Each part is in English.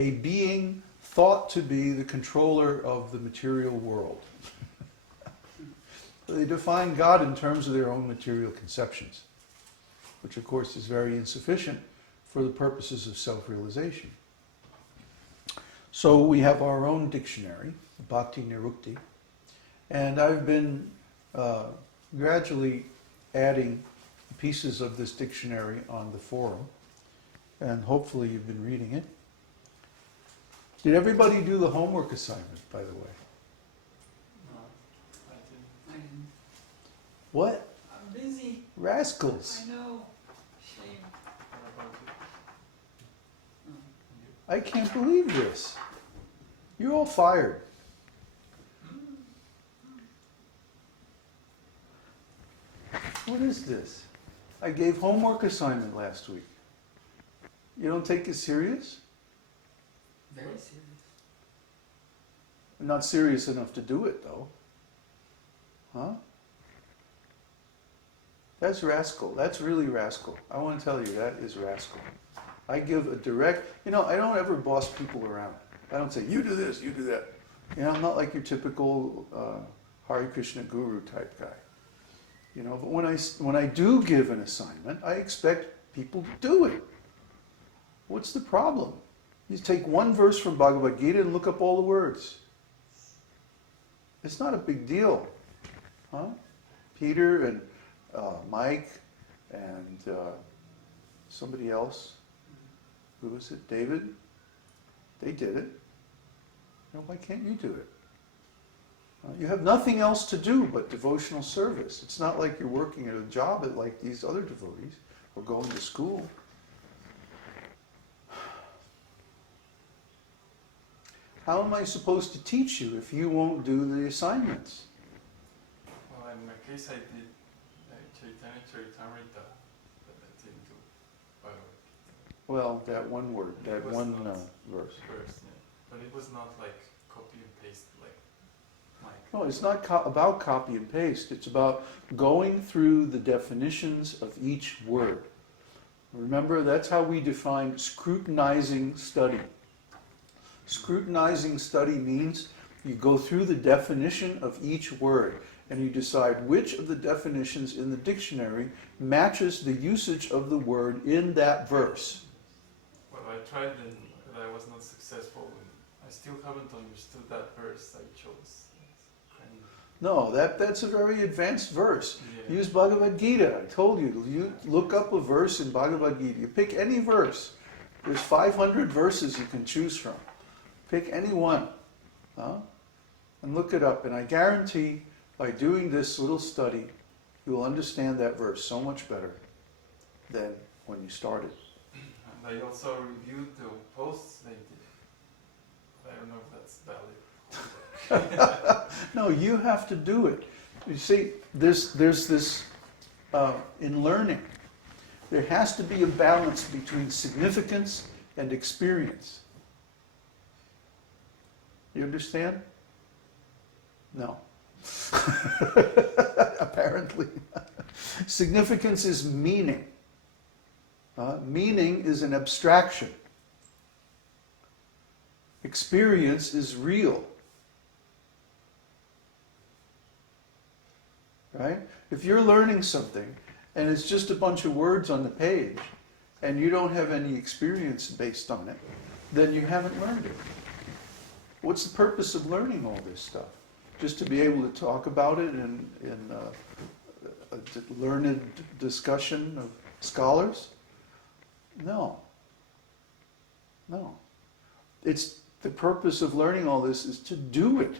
a being thought to be the controller of the material world. They define God in terms of their own material conceptions, which of course is very insufficient for the purposes of self-realization. So we have our own dictionary, Bhakti Nirukti, and I've been gradually adding pieces of this dictionary on the forum, and hopefully you've been reading it. Did everybody do the homework assignment, by the way? No, I didn't. What? I'm busy. Rascals. I know. Shame. What about you? I can't believe this. You're all fired. What is this? I gave homework assignment last week. You don't take it serious? Very serious. I'm not serious enough to do it, though. Huh? That's rascal. That's really rascal. I want to tell you, that is rascal. I give a direct, I don't ever boss people around. I don't say, you do this, you do that. I'm not like your typical Hare Krishna guru type guy. But when I do give an assignment, I expect people to do it. What's the problem? You take one verse from Bhagavad Gita and look up all the words. It's not a big deal. Huh? Peter and Mike and somebody else, who was it? David? They did it. Why can't you do it? You have nothing else to do but devotional service. It's not like you're working at a job like these other devotees or going to school. How am I supposed to teach you if you won't do the assignments? Well, in my case, I did Chaitanya Charitamrita, but I didn't do Bhagavad Gita. Well, that one word, that one verse. Verse, yeah. But it was not like copy and paste like Mike. No, it's not about copy and paste. It's about going through the definitions of each word. Remember, that's how we define scrutinizing study. Scrutinizing study means you go through the definition of each word and you decide which of the definitions in the dictionary matches the usage of the word in that verse. Well, I tried and I was not successful. And I still haven't understood that verse I chose. No, that's a very advanced verse. Yeah. Use Bhagavad Gita. I told you, you look up a verse in Bhagavad Gita. You pick any verse. There's 500 verses you can choose from. Pick any one, and look it up. And I guarantee, by doing this little study, you will understand that verse so much better than when you started. And I also reviewed the posts they did. I don't know if that's valid. No, you have to do it. You see, there's this, in learning, there has to be a balance between significance and experience. You understand? No. Apparently. Significance is meaning. Meaning is an abstraction. Experience is real. Right? If you're learning something and it's just a bunch of words on the page and you don't have any experience based on it, then you haven't learned it. What's the purpose of learning all this stuff? Just to be able to talk about it in a learned discussion of scholars? No. No. It's the purpose of learning all this is to do it,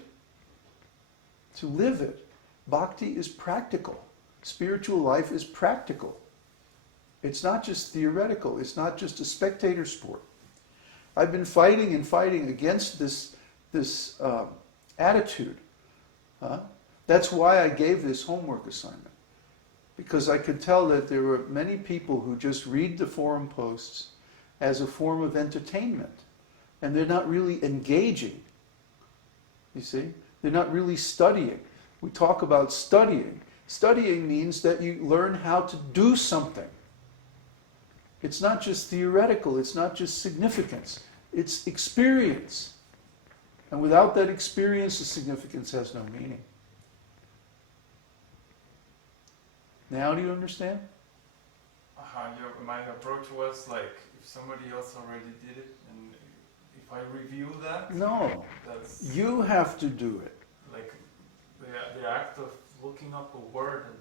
to live it. Bhakti is practical. Spiritual life is practical. It's not just theoretical. It's not just a spectator sport. I've been fighting and fighting against this attitude. That's why I gave this homework assignment. Because I could tell that there were many people who just read the forum posts as a form of entertainment. And they're not really engaging. You see? They're not really studying. We talk about studying. Studying means that you learn how to do something. It's not just theoretical. It's not just significance. It's experience. And without that experience, the significance has no meaning. Now do you understand? My approach was like, if somebody else already did it, and if I review that, No. that's You have to do it. like the act of looking up a word and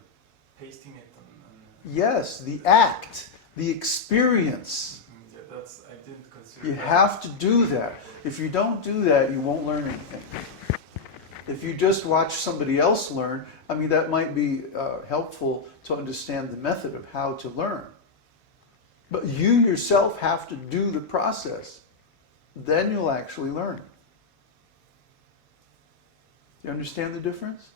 pasting it and Yes, the act, the experience. yeah, that's, I didn't consider You that. have to do that. If you don't do that, you won't learn anything. If you just watch somebody else learn, I mean, that might be helpful to understand the method of how to learn. But you yourself have to do the process. Then you'll actually learn. You understand the difference?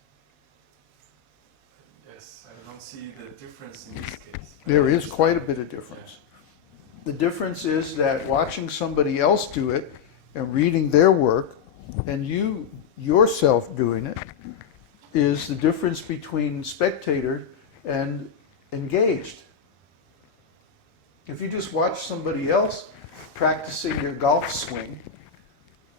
Yes, I don't see the difference in this case. There is quite a bit of difference. The difference is that watching somebody else do it and reading their work and you yourself doing it is the difference between spectator and engaged. If you just watch somebody else practicing your golf swing,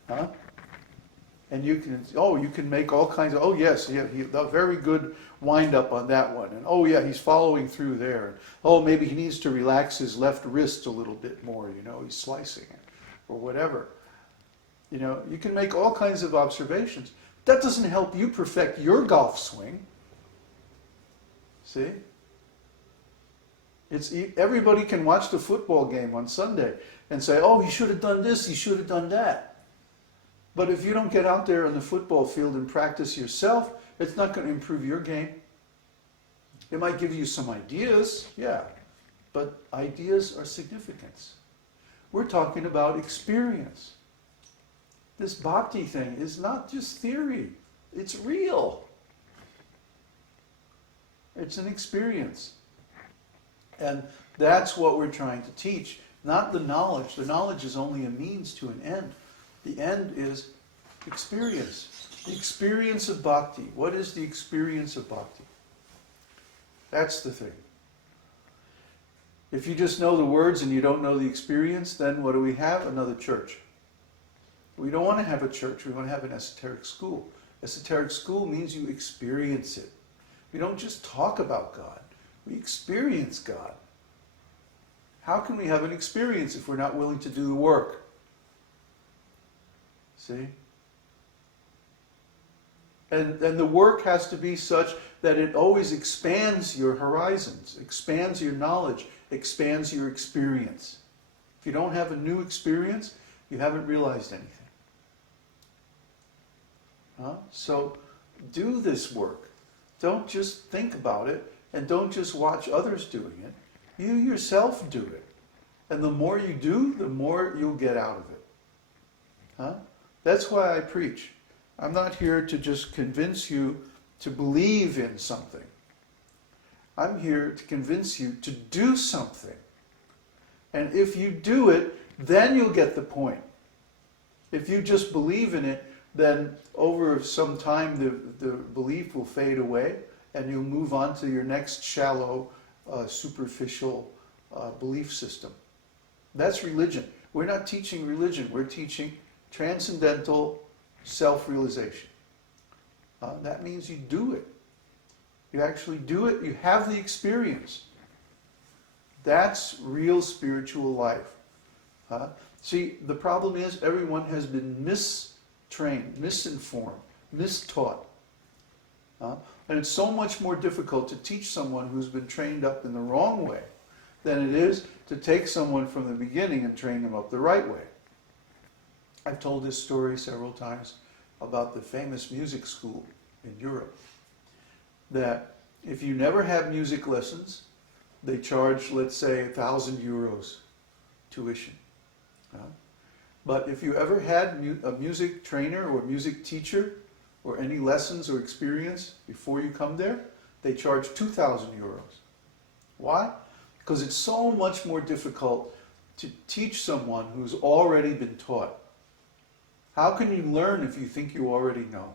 and you can make all kinds of, oh yes, he a very good wind up on that one, and oh yeah, he's following through there, and oh maybe he needs to relax his left wrist a little bit more, he's slicing it, or whatever. You can make all kinds of observations. That doesn't help you perfect your golf swing. See? Everybody can watch the football game on Sunday and say, oh, he should have done this, he should have done that. But if you don't get out there on the football field and practice yourself, it's not going to improve your game. It might give you some ideas, yeah, but ideas are significance. We're talking about experience. This bhakti thing is not just theory, it's real. It's an experience. And that's what we're trying to teach, not the knowledge. The knowledge is only a means to an end. The end is experience. The experience of bhakti. What is the experience of bhakti? That's the thing. If you just know the words and you don't know the experience, then what do we have? Another church. We don't want to have a church. We want to have an esoteric school. Esoteric school means you experience it. We don't just talk about God. We experience God. How can we have an experience if we're not willing to do the work? See? And the work has to be such that it always expands your horizons, expands your knowledge, expands your experience. If you don't have a new experience, you haven't realized anything. So do this work. Don't just think about it, and don't just watch others doing it. You yourself do it. And the more you do, the more you'll get out of it. That's why I preach. I'm not here to just convince you to believe in something. I'm here to convince you to do something. And if you do it, then you'll get the point. If you just believe in it, then over some time the belief will fade away and you'll move on to your next shallow, superficial belief system. That's religion. We're not teaching religion. We're teaching transcendental self-realization. That means you do it. You actually do it. You have the experience. That's real spiritual life. See, the problem is everyone has been mistrained, misinformed, mistaught. And it's so much more difficult to teach someone who's been trained up in the wrong way than it is to take someone from the beginning and train them up the right way. I've told this story several times about the famous music school in Europe. That if you never have music lessons, they charge, let's say, 1,000 euros tuition. But if you ever had a music trainer or music teacher or any lessons or experience before you come there, they charge 2,000 euros. Why? Because it's so much more difficult to teach someone who's already been taught. How can you learn if you think you already know?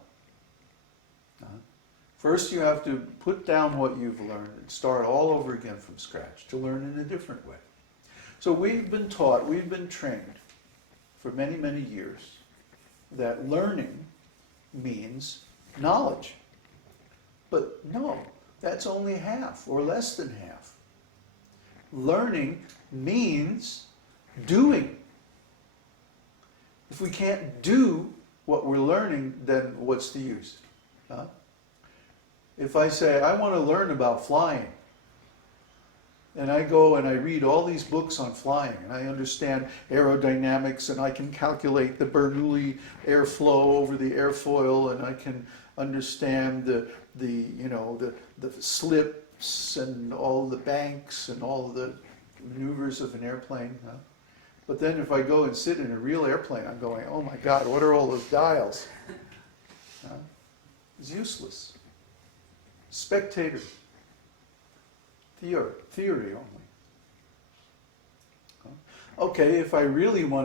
First you have to put down what you've learned and start all over again from scratch to learn in a different way. So we've been taught, we've been trained for many, many years that learning means knowledge. But no, that's only half or less than half. Learning means doing. If we can't do what we're learning, then what's the use? Huh? If I say, I want to learn about flying, and I go and I read all these books on flying, and I understand aerodynamics, and I can calculate the Bernoulli airflow over the airfoil, and I can understand the slips and all the banks and all the maneuvers of an airplane. Huh? But then if I go and sit in a real airplane, I'm going, oh my God, what are all those dials? Huh? It's useless. Spectator. Theory only. Okay, if I really want to